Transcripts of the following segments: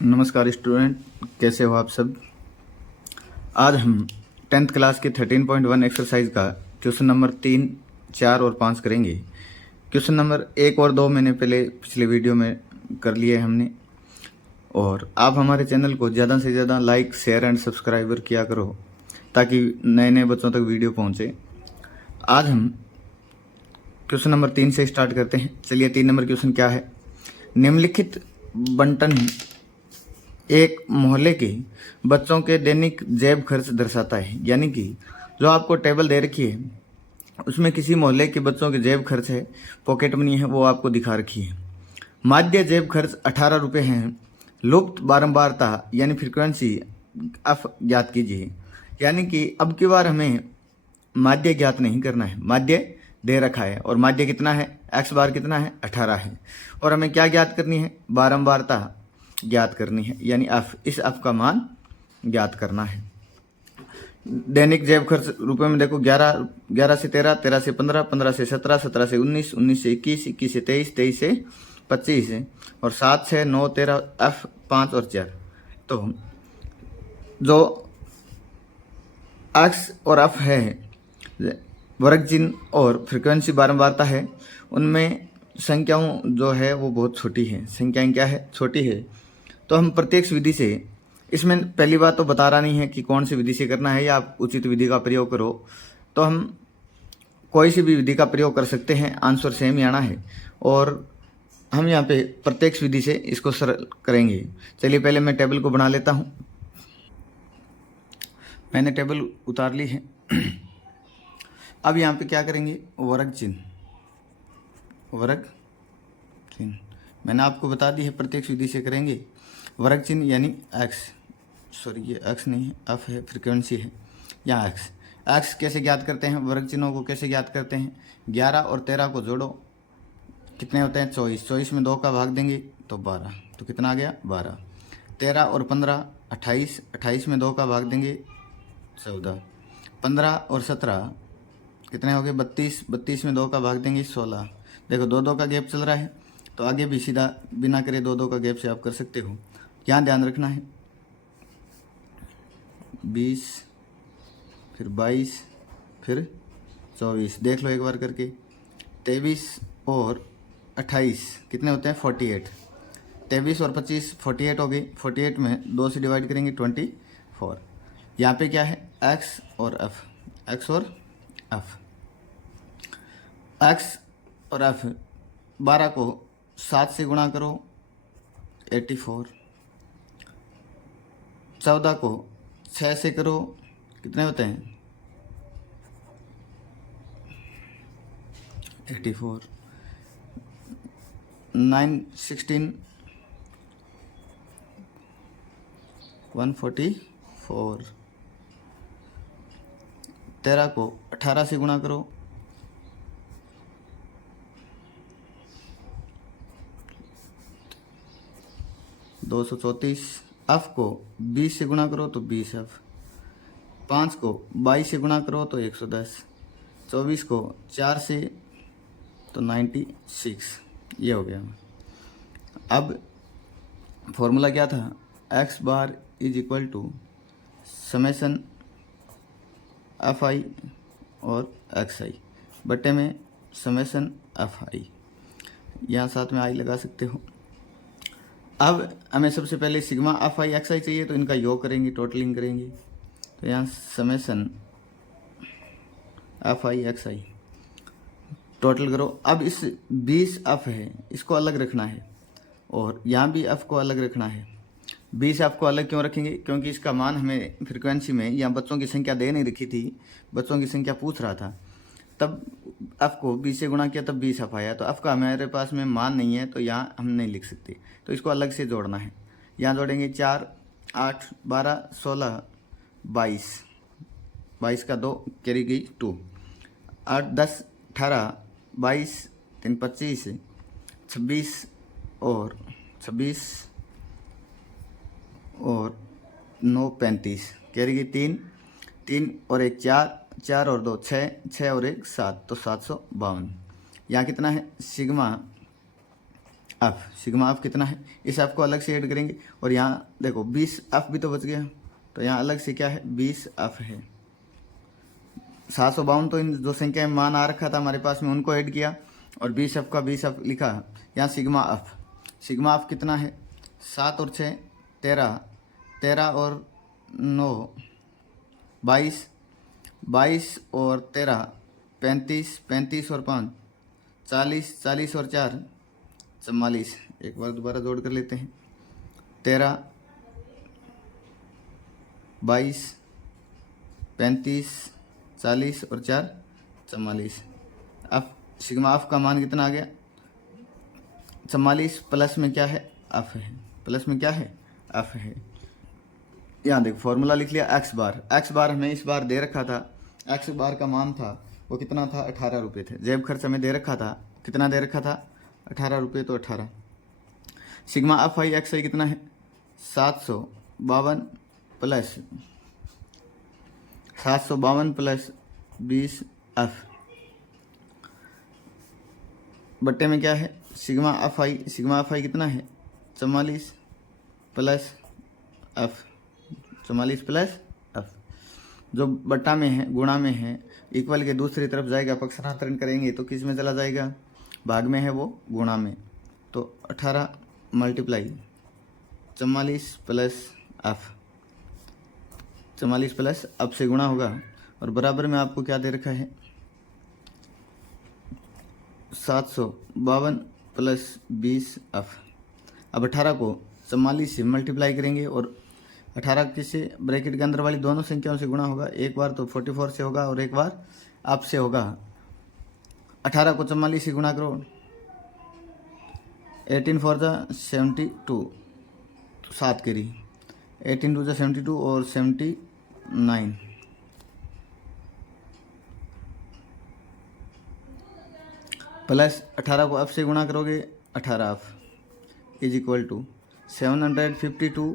नमस्कार स्टूडेंट, कैसे हो आप सब। आज हम 10th क्लास के 13.1 एक्सरसाइज का क्वेश्चन नंबर 3, 4 और 5 करेंगे। क्वेश्चन नंबर 1 और 2 मैंने पहले पिछले वीडियो में कर लिए हमने। और आप हमारे चैनल को ज़्यादा से ज़्यादा लाइक, शेयर एंड सब्सक्राइबर किया करो ताकि नए नए बच्चों तक वीडियो पहुँचे। आज हम क्वेश्चन नंबर 3 से स्टार्ट करते हैं। चलिए 3 नंबर क्वेश्चन क्या है। निम्नलिखित बंटन एक मोहल्ले के बच्चों के दैनिक जेब खर्च दर्शाता है। यानी कि जो आपको टेबल दे रखी है उसमें किसी मोहल्ले के बच्चों के जेब खर्च है, पॉकेट मनी है, वो आपको दिखा रखी है। माध्य जेब खर्च 18 रुपये हैं। लुप्त बारंबारता यानी फ्रीक्वेंसी एफ ज्ञात कीजिए। यानी कि अब की बार हमें माध्य ज्ञात नहीं करना है, माध्य दे रखा है और माध्य कितना है, एक्स बार कितना है, 18 है। और हमें क्या ज्ञात करनी है, बारंबारता ज्ञात करनी है, यानी एफ, इस एफ का मान ज्ञात करना है। दैनिक जेब खर्च रुपए में देखो 11 से 13, 13 से 15, 15 से 17, 17 से 19, 19 से 21, 21 से 23, 23 से 25 और 7 से 9, 13, एफ 5 और 4। तो जो एक्स और एफ है, वर्ग चिन्ह और फ्रीक्वेंसी बारंबारता है, उनमें संख्याओं जो है वो बहुत छोटी है। संख्याएं क्या है, छोटी है। तो हम प्रत्यक्ष विधि से, इसमें पहली बात तो बता रहा नहीं है कि कौन सी विधि से करना है या आप उचित विधि का प्रयोग करो, तो हम कोई सी भी विधि का प्रयोग कर सकते हैं, आंसर सेम ही आना है। और हम यहाँ पे प्रत्यक्ष विधि से इसको सरल करेंगे। चलिए पहले मैं टेबल को बना लेता हूँ। मैंने टेबल उतार ली है। अब यहाँ पे क्या करेंगे, वर्ग चिन्ह, वर्ग चिन्ह मैंने आपको बता दी है, प्रत्यक्ष विधि से करेंगे। वर्ग चिन्ह यानी एक्स, सॉरी ये एक्स नहीं है, एफ है, फ्रीक्वेंसी है, यहाँ एक्स। एक्स कैसे ज्ञात करते हैं, वर्ग चिन्हों को कैसे ज्ञात करते हैं, 11 और 13 को जोड़ो, कितने होते हैं, 24, 24 में 2 का भाग देंगे तो 12, तो कितना आ गया, 12। 13 और 15 28, 28 में 2 का भाग देंगे 14। 15 और 17 कितने हो गए, 32, 32 में 2 का भाग देंगे 16। देखो 2-2 का गैप चल रहा है, तो आगे भी सीधा बिना करे 2-2 का गैप से आप कर सकते हो। यहाँ ध्यान रखना है, 20, फिर 22, फिर 24, देख लो एक बार करके। 23 और 28 कितने होते हैं, 48। 23 और 25 48 हो गई। 48 में 2 से डिवाइड करेंगे 24। यहाँ पे क्या है, एक्स और एफ, एक्स और एफ। एक्स और एफ, 12 को 7 से गुणा करो 84। 14 को 6 से करो, कितने होते हैं, 84। 9, 16 144। 13 को 18 से गुणा करो, 234। एफ को 20 से गुणा करो तो 20 एफ। 5 को 22 से गुणा करो तो 110। 24 को 4 से तो 96, ये हो गया। अब फॉर्मूला क्या था, x bar is equal to summation F i और एक्स आई बटे में समेसन एफ आई, यहाँ साथ में आई लगा सकते हो। अब हमें सबसे पहले सिग्मा एफ आई एक्स आई चाहिए, तो इनका योग करेंगे, टोटलिंग करेंगे। तो यहाँ summation F I X I total करो। अब इस 20 एफ है, इसको अलग रखना है और यहाँ भी एफ को अलग रखना है। 20 एफ को अलग क्यों रखेंगे, क्योंकि इसका मान हमें फ्रीक्वेंसी में यहाँ बच्चों की संख्या दे नहीं रखी थी, बच्चों की संख्या पूछ रहा था, तब एफ को 20 से गुणा किया तब 20 एफ आया। तो एफ का हमारे पास में मान नहीं है, तो यहाँ हम नहीं लिख सकते, तो इसको अलग से जोड़ना है। यहाँ जोड़ेंगे 4, 8, 12, 16, 22, 22 का 2 कैरी गई 2, 8, 10, 18, 22, 3, 25, 26 और 26 और 9, 35 कैरी गई 3, 3 और 1 4, 4 और 2 6, 6 और 1 7, तो 752। यहाँ कितना है, सिग्मा एफ, सिग्मा एफ कितना है, इस एफ को अलग से ऐड करेंगे और यहाँ देखो 20 एफ भी तो बच गया, तो यहाँ अलग से क्या है 20 एफ है। 752 तो इन जो संख्या में मान आ रखा था हमारे पास में उनको ऐड किया और 20 एफ का 20 एफ लिखा। यहाँ सिग्मा एफ कितना है, 7 और 6 13, 13 और 9 22, 22 और 13 35, 35 और 5 40, 40 और 4 44। एक बार दोबारा जोड़ कर लेते हैं, 13, 22, 35, 40 और 4 44। अब सिग्मा एफ का मान कितना आ गया 44, प्लस में क्या है एफ है, प्लस में क्या है एफ है। यहाँ देखो फॉर्मूला लिख लिया, एक्स बार हमें इस बार दे रखा था, एक्स बार का मान था वो कितना था 18 रुपये थे। जेब खर्च हमें दे रखा था, कितना दे रखा था 18 रुपये, तो 18। सिग्मा एफ आई एक्स आई कितना है 752 प्लस 20 एफ बट्टे में क्या है सिग्मा एफ आई कितना है 44 प्लस एफ, 44 प्लस एफ। जो बट्टा में है गुणा में है, इक्वल के दूसरी तरफ जाएगा, पक्षांतरण करेंगे तो किस में चला जाएगा, भाग में है वो गुणा में, तो 18 multiply 44 plus F, 44 plus F से गुणा होगा और बराबर में आपको क्या दे रखा है 752 प्लस 20 एफ। अब 18 को 44 से मल्टीप्लाई करेंगे और 18 किससे ब्रैकेट के अंदर वाली दोनों संख्याओं से गुणा होगा, एक बार तो 44 से होगा और एक बार एफ से होगा। 18 को 44 से गुणा करो, 18 4 72, तो 7 करी, 18 2 72 और 79 प्लस 18 को एफ से गुणा करोगे 18 f is equal to 752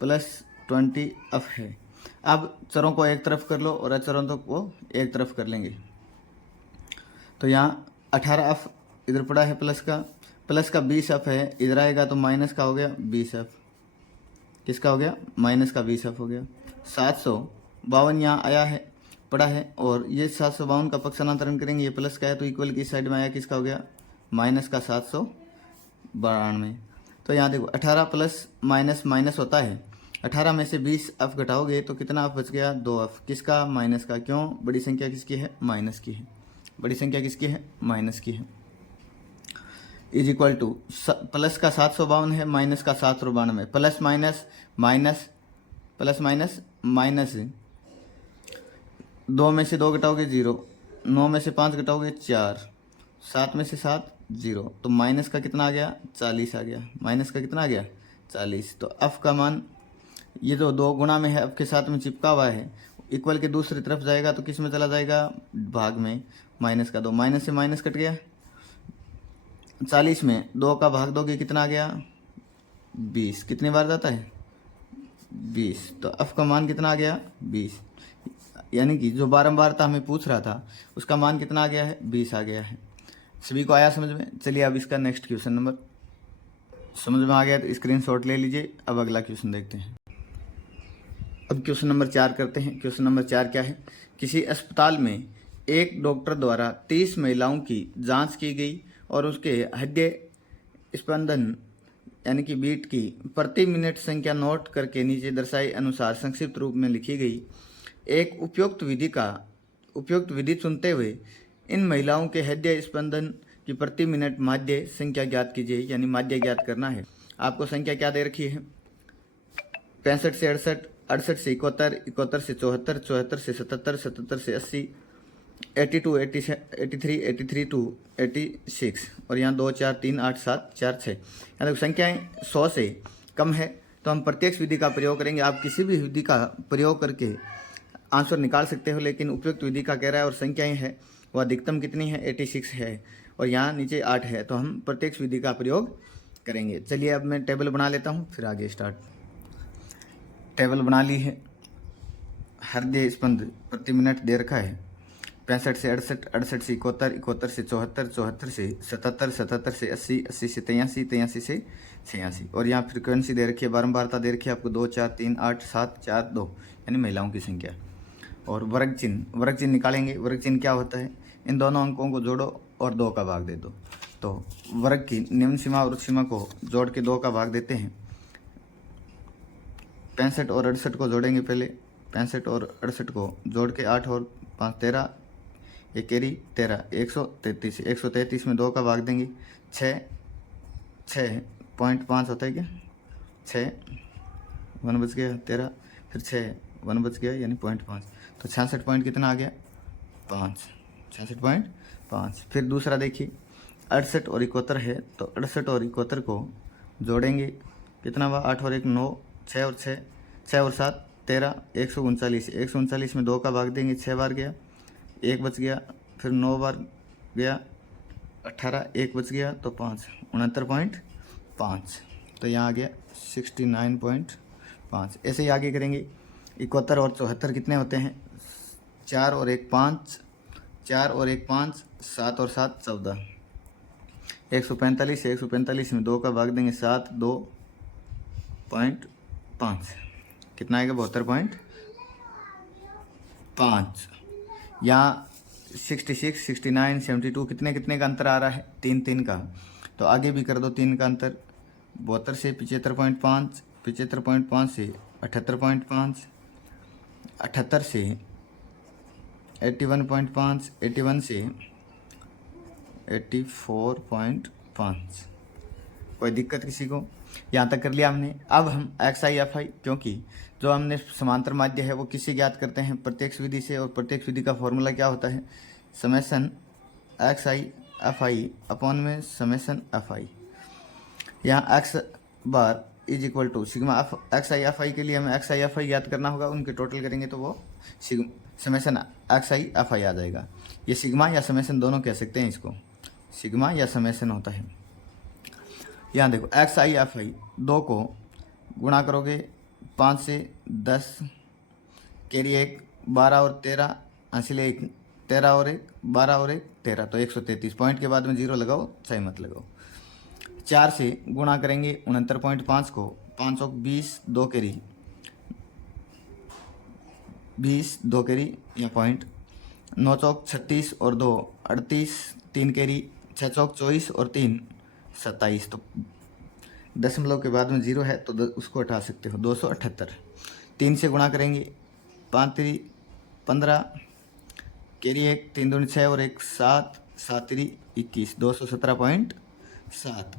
plus 20 f है। अब चरों को एक तरफ कर लो और अचरों को एक तरफ कर लेंगे, तो यहाँ 18 एफ इधर पड़ा है प्लस का 20 एफ है, इधर आएगा तो माइनस का हो गया 20 एफ, किसका हो गया माइनस का 20 एफ हो गया। 752 यहाँ आया है पड़ा है और ये 752 का पक्षांतरण करेंगे, ये प्लस का है तो इक्वल की साइड में आया, किसका हो गया माइनस का 792। तो यहाँ देखो 18 प्लस माइनस माइनस होता है, 18 में से 20 एफ घटाओगे तो कितना एफ बच गया 2 एफ, किसका माइनस का, क्यों बड़ी संख्या किसकी है माइनस की है, बड़ी संख्या किसकी है माइनस की है। इज इक्वल टू प्लस का 752 है माइनस का 792, plus minus minus plus minus minus, 2 में से 2 घटाओगे 0, 9 में से 5 घटाओगे 4, 7 में से 7 0, तो माइनस का कितना आ गया 40 आ गया, माइनस का कितना आ गया 40। तो एफ का मान ये जो 2 गुणा में है एफ के साथ में चिपका हुआ है, इक्वल के दूसरी तरफ जाएगा तो किस में चला जाएगा भाग में, माइनस का 2, माइनस से माइनस कट गया, 40 में 2 का भाग दोगे कितना आ गया 20, कितनी बार जाता है 20, तो एफ का मान कितना आ गया 20, यानी कि जो बारंबारता हमें पूछ रहा था उसका मान कितना आ गया है 20 आ गया है। सभी को आया समझ में। चलिए अब इसका नेक्स्ट क्वेश्चन नंबर समझ में आ गया तो स्क्रीनशॉट ले लीजिए। अब अगला क्वेश्चन देखते हैं। अब क्वेश्चन नंबर 4 करते हैं। क्वेश्चन नंबर 4 क्या है, किसी अस्पताल में एक डॉक्टर द्वारा 30 महिलाओं की जांच की गई और उसके हृदय स्पंदन यानी कि बीट की प्रति मिनट संख्या नोट करके नीचे दर्शाए अनुसार संक्षिप्त रूप में लिखी गई। एक उपयुक्त विधि चुनते हुए इन महिलाओं के हृदय स्पंदन की प्रति मिनट माध्य संख्या ज्ञात कीजिए, यानी माध्य ज्ञात करना है। आपको संख्या क्या दे रखी है 65 से 68, 68 से 71, 71 से 74, 74 से 77, 77 से 80, 82, 83, 83 टू 86 और यहाँ 2 4 3 8 7 4 6। यहाँ तक संख्याएं 100 से कम है तो हम प्रत्यक्ष विधि का प्रयोग करेंगे। आप किसी भी विधि का प्रयोग करके आंसर निकाल सकते हो, लेकिन उपयुक्त विधि का कह रहा है और संख्याएं है वो अधिकतम कितनी है 86 है और यहाँ नीचे 8 है, तो हम प्रत्यक्ष विधि का प्रयोग करेंगे। चलिए अब मैं टेबल बना लेता हूँ फिर आगे स्टार्ट। टेबल बना ली है, हृदय स्पंद प्रति मिनट दे रखा है 65 से 68, 68 से 71, 71 से 74, 74 से 77, 77 से 80, 80 से 83, 83 से 86। और यहाँ फ्रिक्वेंसी दे रखी है, बारंबारता दे रखी है आपको 2, 4, 3, 8, 7, 4, 2, यानी महिलाओं की संख्या। और वर्ग चिन्ह निकालेंगे। वर्ग चिन्ह क्या होता है? इन दोनों अंकों को जोड़ो और 2 का भाग दे दो। तो वर्ग की निम्न सीमा और उच्च सीमा को जोड़ के 2 का भाग देते हैं। 65 और 68 को जोड़ेंगे पहले। 65 और 68 को जोड़ के 8 और 5 13, ये कैरी 13, 133। 133 में 2 का भाग देंगे। 6.5 होता है क्या? 6 1 बच गया 13, फिर 6 1 बच गया यानी 0.5। तो 66 पॉइंट कितना आ गया? 5, 66.5। फिर दूसरा देखिए 68 और 71 है, तो 68 और 71 को जोड़ेंगे। कितना हुआ? 8 और 1 9, 6 और 6, 6 और 7 13, 139। 139 में 2 का भाग देंगे। 6 बार गया, 1 बच गया, फिर 9 बार गया 18, 1 बच गया तो 5, 69.5। तो यहाँ आ गया 69.5। ऐसे ही आगे करेंगे। 71 और 74 कितने होते हैं? 4 और 1 5, 4 और 1 5, 7 और 7 14। 145 से 145 में 2 का भाग देंगे। 7 2.5, कितना आएगा? 72.5। यहाँ 66, 69, 72 कितने कितने का अंतर आ रहा है? 3 3 का। तो आगे भी कर दो 3 का अंतर। 72 से 75.5, 75.5 से 78.5, 78 से 81.5, 81 से 84.5। कोई दिक्कत किसी को? यहाँ तक कर लिया हमने। अब हम XI/FI, क्योंकि जो हमने समांतर माध्य है वो किससे ज्ञात करते हैं? प्रत्यक्ष विधि से। और प्रत्यक्ष विधि का फॉर्मूला क्या होता है? समेसन XI/FI अपॉन में समेसन FI। यहाँ x bar is equal to sigma XI/FI के लिए हमें XI/FI ज्ञात करना होगा। उनके टोटल करेंगे तो वो समेसन XI/FI आ जाएगा। ये सिग्मा या समेसन दोनों कह सकते हैं इसको, सिग्मा या समेसन होता है। यहाँ देखो XI/FI 2 को गुणा करोगे 5 से 10, कैरी 1 12 और 13, हासिल 1 13 और 1 12 और 1 13, तो 133। पॉइंट के बाद में 0 लगाओ, चाहे मत लगाओ। 4 से गुणा करेंगे 69.5 को। 5 और 20, 2 कैरी 20, 2 कैरी या पॉइंट। 9 चौक 36 और 2 38, 3 कैरी 6 चौक 24 और 3 27। तो दशमलव के बाद में 0 है तो उसको हटा सकते हो। 278। 3 से गुणा करेंगे। 5 3 15, कैरी 1 3 दूनी 6 और 1 7, 7 3 21, 217.7।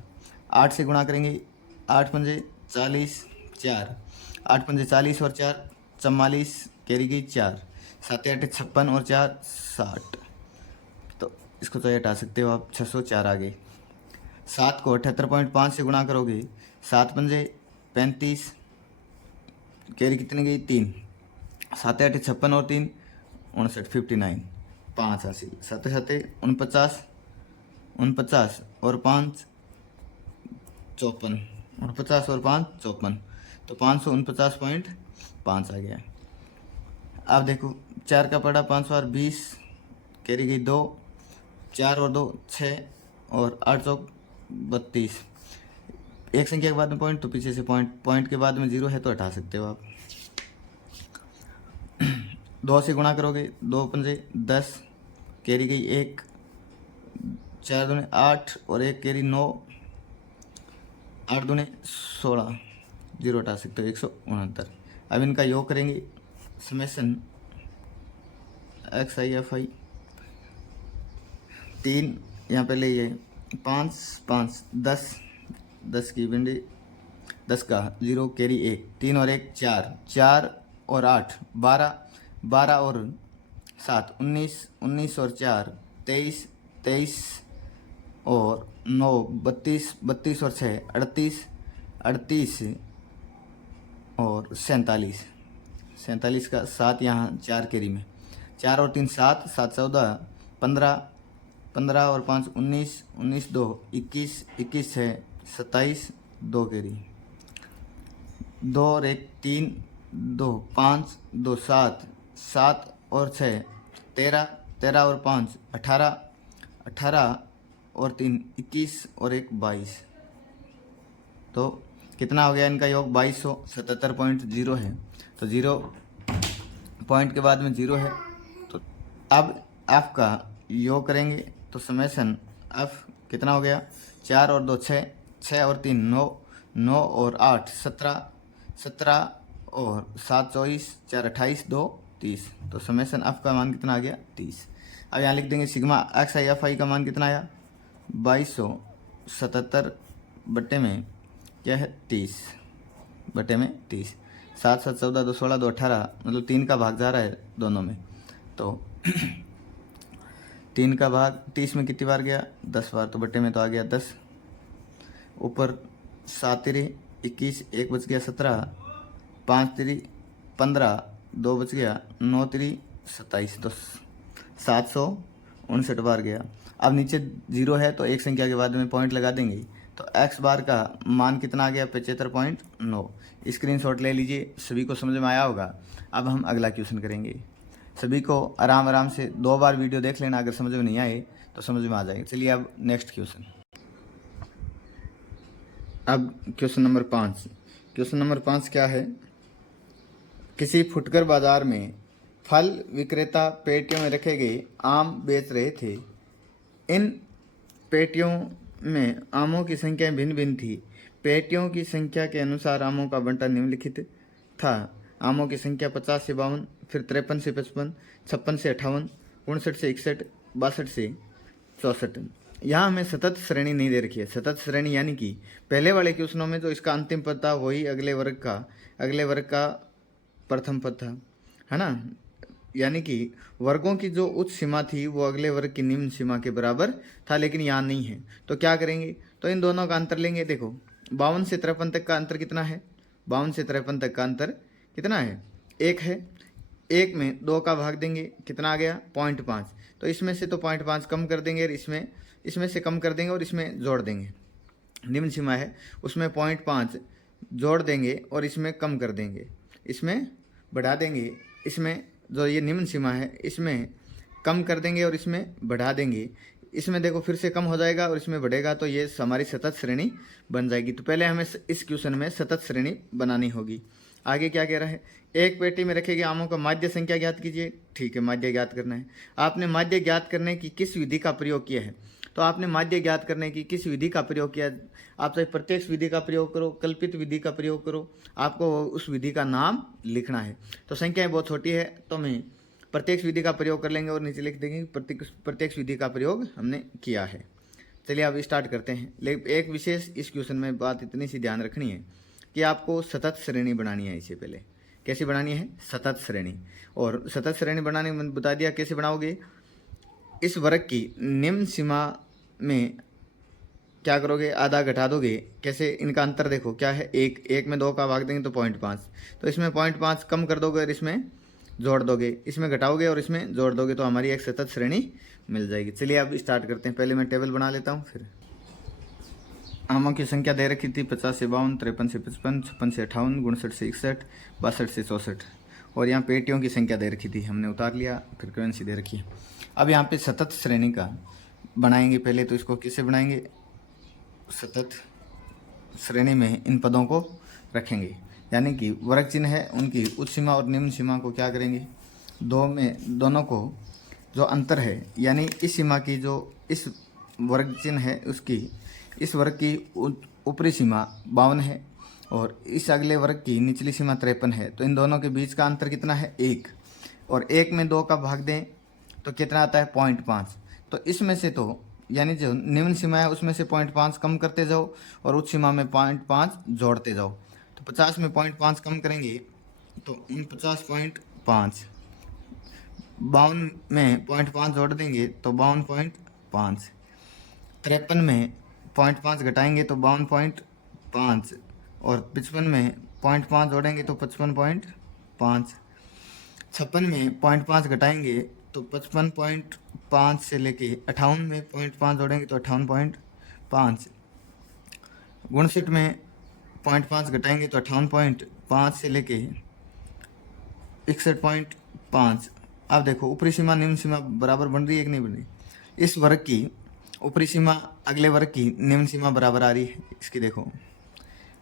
8 से गुणा करेंगे। 8 पंजे 40, 4 8 पंजे 40 और 4 44, कैरी गई 4, 7 8 56 और 4 60। तो इसको तो हटा सकते हो आप। 604 आ गए। 7 को 78.5 से गुणा करोगे। 7 पंजे 35, कैरी कितनी गई 3, 7 8 56 और 3 59, 59 5 हासिल। 7 7 49, 49 और 5 54, 49 और 5 54, तो 549.5 आ गया। अब देखो 4 का पड़ा 5 और 20, कैरी गई 2, 4 और 2 6 और 8 चौक 32। एक संख्या के बाद में पॉइंट, तो पीछे से पॉइंट के बाद में 0 है तो हटा सकते हो आप। 2 से गुणा करोगे। 2 पंजे 10, कैरी गई 1, 4 दूने 8 और 1 कैरी 9, 8 दूने 16, 0 हटा सकते हो। 169। अब इनका योग करेंगे। समेसन XI/FI 3, यहाँ पे ले ये 5 5 10, 10 की भिंडी 10 का 0, कैरी 1 3 और 1 4, 4 और 8 12, 12 और 7 19, 19 और 4 23, 23 और 9 32, 32 और 6 38, 38 और 47, 47 का 7 यहाँ 4 कैरी में। 4 और 3 7, 7 14 15, 15 और 5 19, 19 2 21, 21 6 27, 2 कैरी। 2 और 1 3, 2 5, 2 7, 7 और 6 13, 13 और 5 18, 18 और 3 21 और 1 22। तो कितना हो गया इनका योग? 2277.0 है। तो 0 पॉइंट के बाद में 0 है। तो अब एफ का योग करेंगे तो समेसन एफ कितना हो गया? 4 और 2 6, 6 और 3 9, 9 और 8 17, 17 और 7 24, 4 28, 2 30। तो समेसन एफ का मान कितना आ गया? 30। अब यहाँ लिख देंगे सिग्मा एक्स आई एफ आई का मान कितना आया? 2277 बट्टे में क्या है? 30 बटे में 30। 7 7 14 2 16 2 18, मतलब 3 का भाग जा रहा है दोनों में। तो 3 का भाग 30 में कितनी बार गया? 10 बार। तो बटे में तो आ गया 10। ऊपर 7 तिरी 21, 1 बच गया 17, 5 तिरी 15, 2 बच गया, 9 तिरी 27। तो 759 बार गया। अब नीचे 0 है तो एक संख्या के बाद में पॉइंट लगा देंगे। तो x बार का मान कितना आ गया? 75.9। स्क्रीनशॉट ले लीजिए, सभी को समझ में आया होगा। अब हम अगला क्वेश्चन करेंगे। सभी को आराम आराम से 2 बार वीडियो देख लेना, अगर समझ में नहीं आए तो समझ में आ जाएगा। चलिए अब नेक्स्ट क्वेश्चन। अब क्वेश्चन नंबर 5। क्वेश्चन नंबर 5 क्या है? किसी फुटकर बाजार में फल विक्रेता पेटियों में रखे गए आम बेच रहे थे। इन पेटियों में आमों की संख्या भिन्न भिन्न थी। पेटियों की संख्या के अनुसार आमों का बंटा निम्नलिखित था। आमों की संख्या 50 से 52, फिर 53 से 55, 56 से 58, 59 से 61, 62 से 64। यहाँ हमें सतत श्रेणी नहीं दे रखी है। सतत श्रेणी यानी कि पहले वाले क्वेश्चनों में जो इसका अंतिम पद था वही अगले वर्ग का प्रथम पद था, है ना। यानी कि वर्गों की जो उच्च सीमा थी वो अगले वर्ग की निम्न सीमा के बराबर था, लेकिन यहाँ नहीं है। तो क्या करेंगे? तो इन दोनों का अंतर लेंगे। देखो 52 से 53 तक का अंतर कितना है? 52 से 53 तक का अंतर कितना है? 1 है। 1 में 2 का भाग देंगे, कितना आ गया? 0.5। तो इसमें से तो 0.5 कम कर देंगे और इसमें से कम कर देंगे और इसमें जोड़ देंगे। निम्न सीमा है उसमें 0.5 जोड़ देंगे और इसमें कम कर देंगे, इसमें बढ़ा देंगे। इसमें जो ये निम्न सीमा है इसमें कम कर देंगे और इसमें बढ़ा देंगे। इसमें देखो फिर से कम हो जाएगा और इसमें बढ़ेगा, तो ये हमारी सतत श्रेणी बन जाएगी। तो पहले हमें इस क्वेश्चन में सतत श्रेणी बनानी होगी। आगे क्या कह रहा है? एक पेटी में रखे गए आमों का माध्य संख्या ज्ञात कीजिए। ठीक है, माध्य ज्ञात करना है। आपने माध्य ज्ञात करने की किस विधि का प्रयोग किया है? तो आपने माध्य ज्ञात करने की किस विधि का प्रयोग किया? आप चाहे प्रत्यक्ष विधि का प्रयोग करो, कल्पित विधि का प्रयोग करो, आपको उस विधि का नाम लिखना है। तो संख्याएं बहुत छोटी है तो हमें प्रत्यक्ष विधि का प्रयोग कर लेंगे और नीचे लिख देंगे प्रत्यक्ष विधि का प्रयोग हमने किया है। चलिए अब स्टार्ट करते हैं। लेकिन एक विशेष इस क्वेश्चन में बात इतनी सी ध्यान रखनी है कि आपको सतत श्रेणी बनानी है। इससे पहले कैसे बनानी है? सतत श्रेणी। और सतत श्रेणी बनाने में बता दिया कैसे बनाओगे। इस वर्ग की निम्न सीमा में क्या करोगे? आधा घटा दोगे। कैसे? इनका अंतर देखो क्या है? 1 में 2 का भाग देंगे तो 0.5, तो इसमें 0.5 कम कर दोगे और इसमें जोड़ दोगे, इसमें घटाओगे और इसमें जोड़ दोगे, तो हमारी एक सतत श्रेणी मिल जाएगी। चलिए अब स्टार्ट करते हैं। पहले मैं टेबल बना लेता हूँ। फिर आमों की संख्या दे रखी थी 50 से 52, 53 से 55, 56 से 58, 59 से 61, 62 से 64। और यहाँ पेटियों की संख्या दे रखी थी, हमने उतार लिया। फ्रीक्वेंसी दे रखी है। अब यहाँ पे सतत श्रेणी का बनाएंगे। पहले तो इसको किससे बनाएंगे? सतत श्रेणी में इन पदों को रखेंगे, यानी कि वर्ग चिन्ह है उनकी उच्च सीमा और निम्न सीमा को क्या करेंगे? दोनों को जो अंतर है, यानी इस सीमा की जो इस वर्ग चिन्ह है उसकी इस वर्ग की ऊपरी सीमा 52 है और इस अगले वर्ग की निचली सीमा 53 है। तो इन दोनों के बीच का अंतर कितना है? 1। और 1 में 2 का भाग दें तो कितना आता है? 0.5। तो इसमें से तो यानी जो निम्न सीमा है उसमें से 0.5 कम करते जाओ और उच्च सीमा में 0.5 जोड़ते जाओ। तो 50 में 0.5 कम करेंगे तो 49.5, 52 में 0.5 जोड़ देंगे तो 52.5, 53 में 0.5 घटाएंगे तो 52.5 और 55 में 0.5 जोड़ेंगे तो 55.5, 56 में 0.5 घटाएंगे तो 55.5 से लेके 58 में 0.5 जोड़ेंगे तो 58.5, 59 में 0.5 घटाएंगे तो 58.5 से लेके 61.5, अब देखो ऊपरी सीमा निम्न सीमा बराबर बन रही है कि नहीं बन रही। इस वर्ग की ऊपरी सीमा अगले वर्ग की निम्न सीमा बराबर आ रही है इसकी। देखो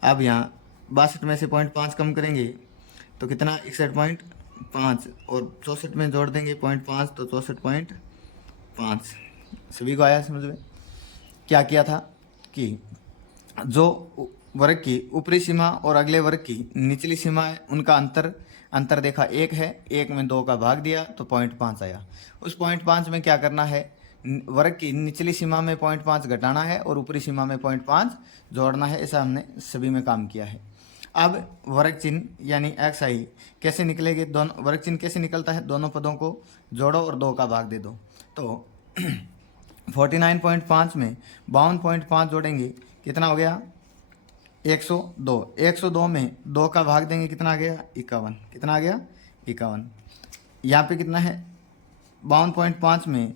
अब यहाँ 62 में से 0.5 कम करेंगे तो कितना 61.5 और 64 में जोड़ देंगे 0.5 तो 64.5। सभी को आया समझ में। क्या किया था कि जो वर्ग की ऊपरी सीमा और अगले वर्ग की निचली सीमा है उनका अंतर देखा 1 है, 1 में 2 का भाग दिया तो 0.5 आया। उस 0.5 में क्या करना है, वर्ग की निचली सीमा में 0.5 घटाना है और ऊपरी सीमा में 0.5 जोड़ना है। ऐसा हमने सभी में काम किया है। अब वर्ग चिन्ह यानी एक्स आई कैसे निकलेंगे, दोनों वर्ग चिन्ह कैसे निकलता है, दोनों पदों को जोड़ो और 2 का भाग दे दो। तो 49.5 में 52.5 जोड़ेंगे कितना हो गया 102। 102 में 2 का भाग देंगे कितना आ गया 51। कितना आ गया 51। यहाँ पे कितना है 52.5 में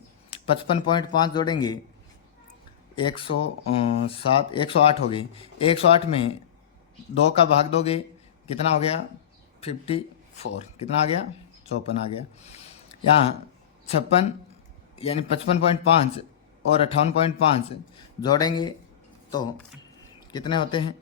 55.5 जोड़ेंगे 108 हो गई। 108 में 2 का भाग दोगे कितना हो गया 54। कितना आ गया 54 आ गया। यहाँ 56 यानी 55.5 और 58.5 जोड़ेंगे तो कितने होते हैं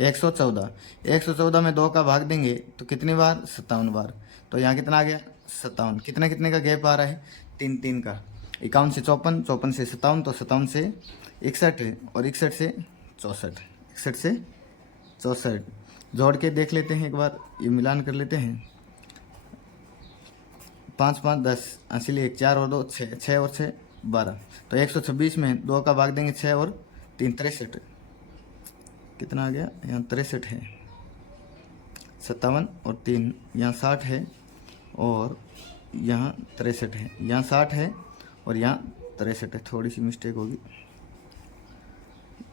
114। 114 में 2 का भाग देंगे तो कितनी बार 57 बार। तो यहाँ कितना आ गया 57। कितने कितने का गैप आ रहा है 3 का। 51 से 54, 54 से 57 तो 57 से 61 और 61 से 64, 61 से 64 जोड़ के देख लेते हैं एक बार, ये मिलान कर लेते हैं। 5 5 10 इसीलिए 4 और 2 6, 6 और 6 12। तो 126 में 2 का भाग देंगे 6 और 3 63। कितना आ गया यहाँ 63 है। 57 और 3 यहाँ 60 है और यहाँ 63 है। यहाँ 60 है और यहाँ 63 है। थोड़ी सी मिस्टेक होगी,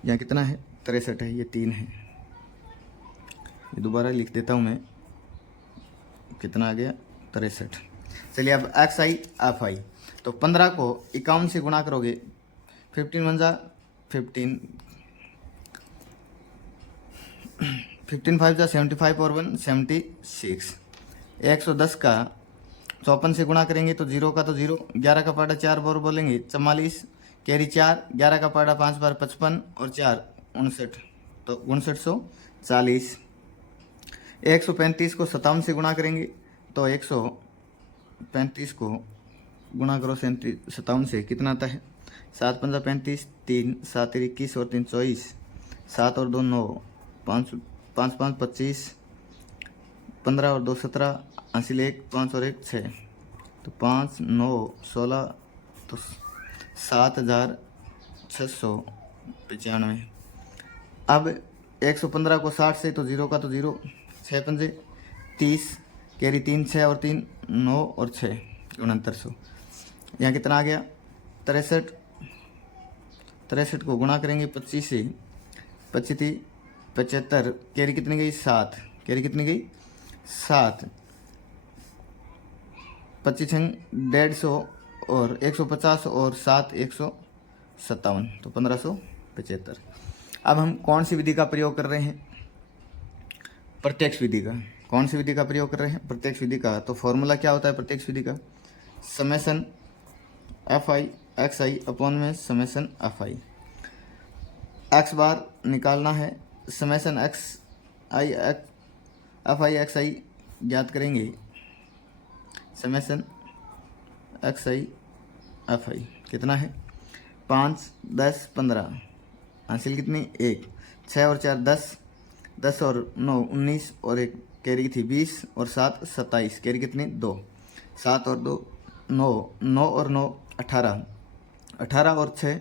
यहाँ कितना है 63 है, ये 3 है। ये दोबारा लिख देता हूँ मैं, कितना आ गया 63। चलिए अब एक्स आई एफ आई। तो 15 को 51 से गुणा करोगे 15 1 जा 15, 15 5 जा 75 और 1 76। 110 का 54 से गुणा करेंगे तो 0 का तो 0, 11 का पाड़ा 4 बार बोलेंगे 44, कैरी 4, 11 का पाड़ा 5 बार 55 और 4 59, तो 5940। 135 को 57 से गुणा करेंगे तो 135 को गुणा करो 57 से कितना आता है 7 पंजा 35, 3 7 21 और 3 24, 7 और 2 9, 5 5 5 25, 15 और 2 17, 80 1 5 और 1 6, तो 5 9 16, तो 7695। अब 115 को 60 से तो 0 का तो 0, 6 पंजे 30, कैरी 3 6 और 3 9 और 6 6900। यहाँ कितना आ गया 63। 63 को गुणा करेंगे 25 से, 25 75, कैरी कितनी गई 7, कैरी कितनी गई 7, 25 150 और 150 और 7 157, तो 1575। अब हम कौन सी विधि का प्रयोग कर रहे हैं, प्रत्यक्ष विधि का। कौन सी विधि का प्रयोग कर रहे हैं, प्रत्यक्ष विधि का। तो फॉर्मूला क्या होता है प्रत्यक्ष विधि का, summation F I X I upon में summation F I. X bar निकालना है, summation X I F I X I ज्ञात करेंगे। Summation X I F I कितना है 5 10 15, हासिल कितनी 1, 6 और 4 10, 10 और 9 19 और 1 कैरी थी 20 और 7 27, कैरी कितनी 2, 7 और 2 9, 9 और 9 18, 18 और 6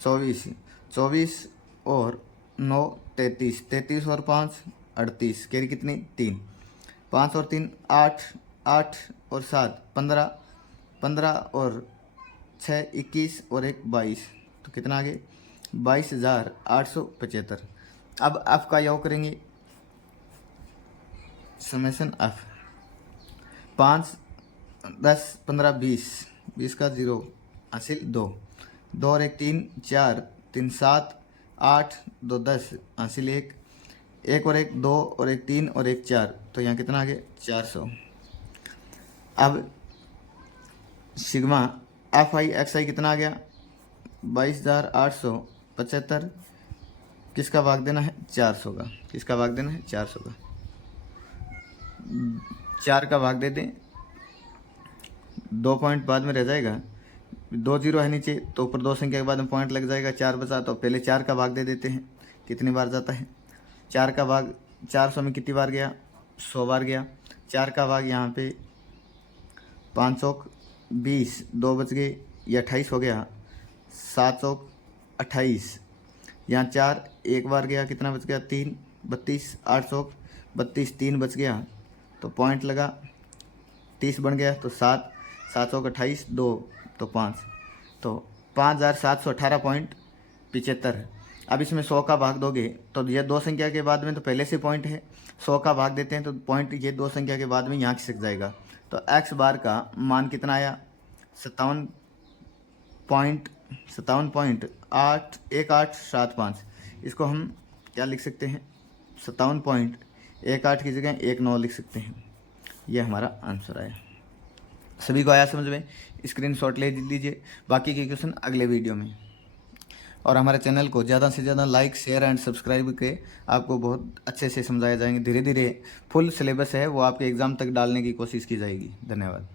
24, 24 और 9 33, 33 और 5 38, कैरी कितनी 3, 5 और 3 8, 8 और 7 15, 15 और 6 21 और 1 22, तो कितना आगे 22,875। अब एफ का योग करेंगे, समेसन एफ 5 10 15 20, 20 का 0 हासिल 2, 2 और 1 3 4 3 7 8 2 10 हासिल 1, एक और एक 2 और एक 3 और एक 4, तो यहाँ कितना आ गया 400। अब सिग्मा एफ आई एक्स आई कितना आ गया 22,875, किसका भाग देना है 400 का, किसका भाग देना है 400 का, 4 का भाग दे दें, 2 पॉइंट बाद में रह जाएगा, 2 जीरो है नीचे तो ऊपर 2 संख्या के बाद में पॉइंट लग जाएगा, 4 बचा, तो पहले 4 का भाग दे देते हैं, कितनी बार जाता है 4 का भाग 400 में कितनी बार गया 100 बार गया, 4 का भाग यहाँ पे 520, 2 बच गए, ये 28 हो गया, 728, यहाँ 4 एक बार गया, कितना बच गया 3, 32, 832, 3 बच गया तो पॉइंट लगा, 30 बन गया तो 7, 728, 2 तो 5, तो 5,718.75। अब इसमें 100 का भाग दोगे तो ये 2 संख्या के बाद में तो पहले से पॉइंट है, 100 का भाग देते हैं तो पॉइंट ये 2 संख्या के बाद में यहाँ खिसक जाएगा, तो एक्स बार का मान कितना आया 57.1875। इसको हम क्या लिख सकते हैं 57.18 की जगह 19 लिख सकते हैं। ये हमारा आंसर आया। सभी को आया समझ में, स्क्रीनशॉट ले लीजिए, बाकी के क्वेश्चन अगले वीडियो में। और हमारे चैनल को ज़्यादा से ज़्यादा लाइक शेयर एंड सब्सक्राइब करके आपको बहुत अच्छे से समझाया जाएंगे, धीरे धीरे फुल सिलेबस है वो आपके एग्ज़ाम तक डालने की कोशिश की जाएगी। धन्यवाद।